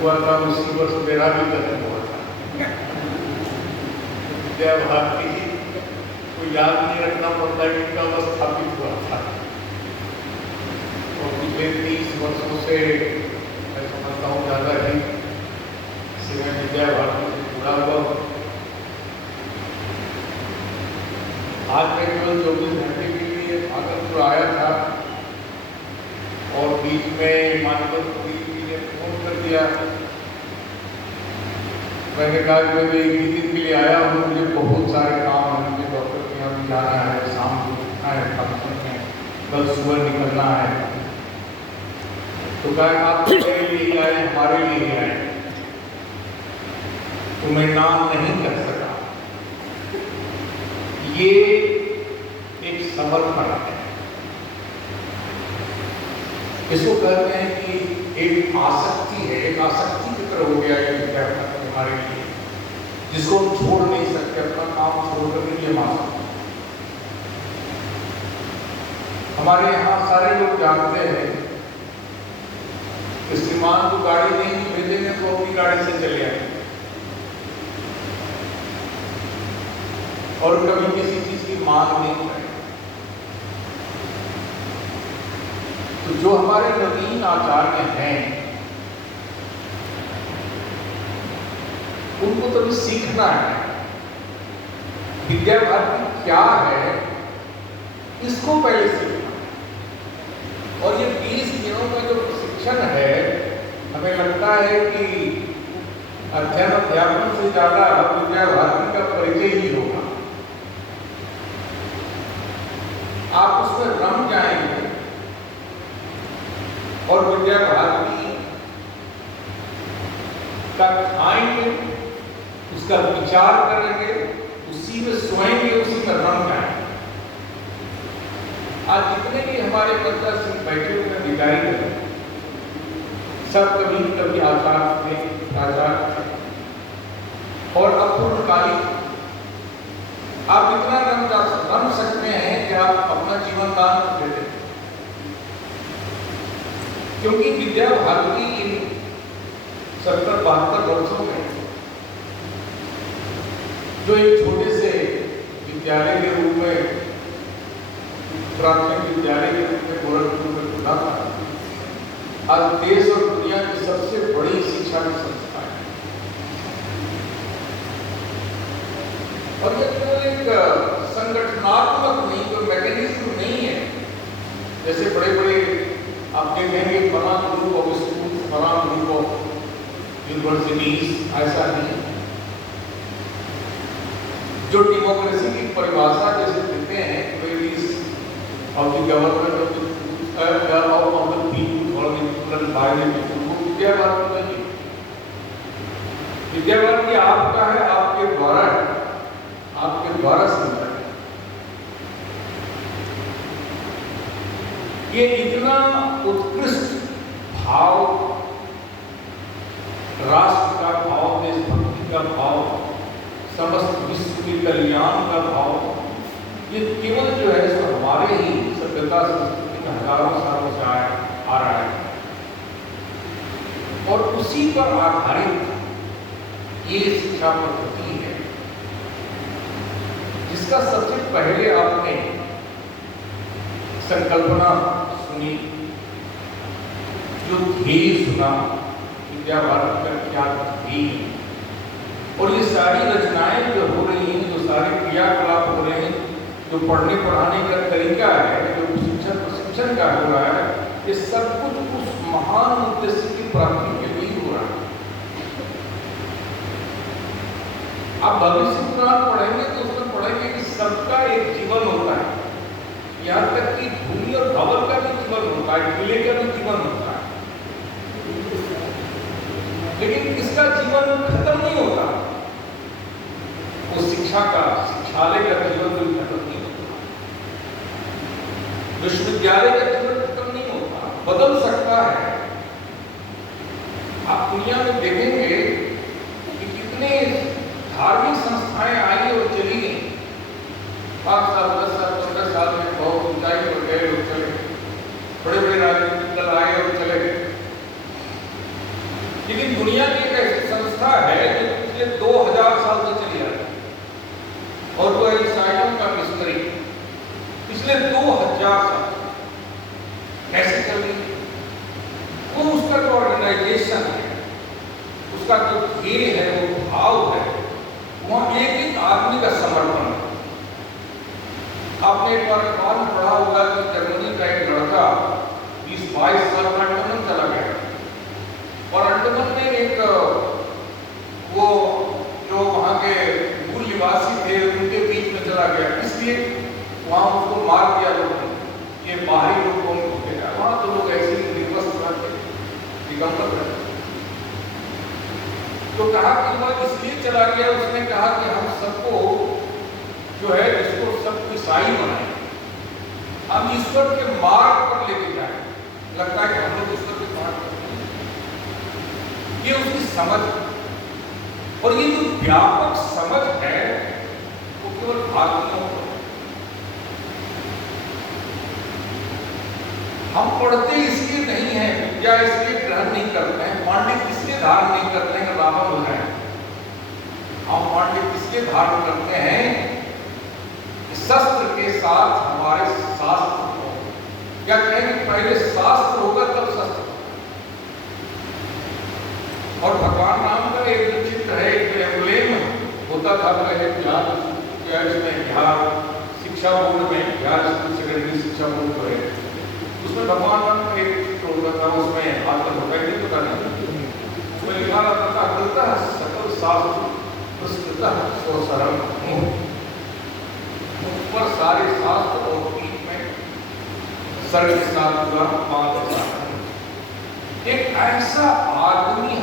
हुआ था उसी वर्ष मेरा भी जन्म हुआ था। विद्या भारती को याद नहीं रखना पड़ता कि कब स्थापित हुआ था। और पिछले 30 वर्षों से मैं समझता हूँ ज़्यादा ही से मैं विद्या भारती से जुड़ा हुआ। आज मैं केवल 24 घंटे के लिए भागलपुर आया था और बीच में मानव जी ने फोन कर दिया। मैंने कहा कि मैं एक ही दिन के लिए आया हूँ, मुझे बहुत सारे काम हैं, मुझे डॉक्टर के यहाँ जाना है, शाम को उठना है, फंक्शन में कल सुबह निकलना है। तो कहा आप मेरे लिए आए, हमारे लिए आए, तो मैं नाम नहीं कर सका। ये एक समर्पण है, इसको कहते हैं कि एक आसक्ति है, एक आसक्ति की तरह हो गया ये विद्या हमारे लिए, जिसको हम छोड़ नहीं सकते, अपना काम छोड़कर के लिए मान सकते। हमारे यहाँ सारे लोग जानते हैं कि श्रीमान को गाड़ी नहीं भेजेंगे तो अपनी गाड़ी से चले आए, और कभी किसी चीज की मांग नहीं करें। तो जो हमारे नवीन आचार्य हैं उनको तो भी सीखना है विद्या भारती क्या है, इसको पहले सीखना। और ये 20 दिनों का जो प्रशिक्षण है, हमें लगता है कि अध्ययन अध्यापन से ज्यादा विद्या भारती का परिचय ही होगा। आप उसमें रम जाएंगे और विद्या भारती का खाएंगे, उसका विचार करेंगे, उसी में सोएंगे, उसी में रम जाएंगे। आज जितने भी हमारे बच्चा सिर्फ बैठे हुए अधिकारी हैं, सब कभी कभी आचार्य थे और अपूर्णकालिक। आप इतना रम सकते हैं कि आप अपना जीवन दान कर देते हैं, क्योंकि विद्या भारती इन 70-72 वर्षों में जो एक छोटे से विद्यालय के रूप में, प्राथमिक विद्यालय के रूप में गोरखपुर में खुला था, आज देश और दुनिया की सबसे बड़ी शिक्षा की संस्था है। और ये केवल एक संगठनात्मक नहीं, कोई मैकेनिज्म नहीं है जैसे बड़े बड़े आप देखेंगे बड़ा ग्रुप ऑफ स्कूल, बड़ा ग्रुप ऑफ यूनिवर्सिटीज, ऐसा नहीं। जो डेमोक्रेसी की परिभाषा जैसे देते हैं, of the government of the people और बाय द पीपल, वो विद्या भारती नहीं। विद्या भारती आपका है, आपके द्वारा है, आपके द्वारा संगठन है। ये इतना उत्कृष्ट भाव, राष्ट्र का भाव, देशभक्ति का भाव, समस्त विश्व के कल्याण का भाव, ये केवल जो है सो हमारे ही सभ्यता संस्कृति का हजारों सालों से आ रहा है, और उसी पर आधारित ये शिक्षा पद्धति है, जिसका सबसे पहले आपने संकल्पना सुनी, जो ध्येय सुना, विद्या भारती का क्या ध्येय, और ये सारी रचनाएं जो हो रही हैं, जो सारे क्रियाकलाप हो रहे हैं, जो पढ़ने पढ़ाने का तरीका है, जो प्रशिक्षण का हो रहा है, ये सब कुछ उस महान उद्देश्य की प्राप्ति के लिए हो रहा है। आप भविष्य पुराण पढ़ेंगे तो उसमें पढ़ेंगे कि सबका एक जीवन होता है, यहाँ तक कि भूमि और धवल का भी जीवन होता है, किले का भी जीवन होता है, लेकिन इसका जीवन खत्म नहीं होता। वो शिक्षा का, शिक्षालय का जीवन भी खत्म नहीं होता, विश्वविद्यालय का जीवन खत्म नहीं होता, बदल सकता है। आप दुनिया में देखेंगे कि कितने धार्मिक संस्थाएं आई और चली गई, 5 साल 10 साल 15 साल में बहुत ऊंचाई पर गए और चले, बड़े बड़े राजनीतिक दल आए और चले गए, लेकिन दुनिया की एक ऐसी संस्था है जो पिछले 2000 साल से चली आ रही है और वो है ईसाइयों का मिस्ट्री। पिछले 2000 साल कैसे चल रही है वो, उसका जो ऑर्गेनाइजेशन है, उसका जो ध्येय है, वो भाव है, वहां एक एक आदमी का समर्पण है। आपने एक बार अखबार में पढ़ा होगा कि जर्मनी का एक लड़का 20-22 साल का अंडमान चला गया और अंडमान में एक वो जो वहाँ के मूल निवासी थे उनके बीच में चला गया, इसलिए वहाँ उसको मार दिया लोगों ने। ये बाहरी लोग कौन होते हैं, वहाँ तो लोग ऐसे ही निर्वस्त्र रहते, दिगंबर रहते। तो कहा कि वह इसलिए चला गया, उसने कहा कि हम सबको जो है इसको सब ईसाई बनाए, हम ईश्वर के मार्ग पर लेके जाए। लगता है कि हम लोग ईश्वर के मार्ग पर, ये उसकी समझ। और ये जो व्यापक समझ है वो केवल भारतीयों को, हम पढ़ते इसलिए नहीं है, विद्या इसलिए ग्रहण नहीं करते हैं, पांडित इसलिए धारण नहीं करते हैं रावण हो जाए। हम पांडित इसलिए धारण करते हैं शस्त्र के साथ हमारे शास्त्र हो। क्या कहेंगे, पहले शास्त्र होगा तब शस्त्र। और भगवान राम का एक चित्र है, एक एम्ब्लेम होता था पहले बिहार शिक्षा बोर्ड में, बिहार सेकेंडरी शिक्षा बोर्ड जो है उसमें भगवान राम का एक चित्र होता था, उसमें आकर होता है नहीं पता नहीं, उसमें लिखा रहता था कृतः सकल शास्त्र पुरस्कृतः स्वशरम, ऊपर सारे शास्त्र और पीठ में सर्ग के साथ पूरा पाद। एक ऐसा आदमी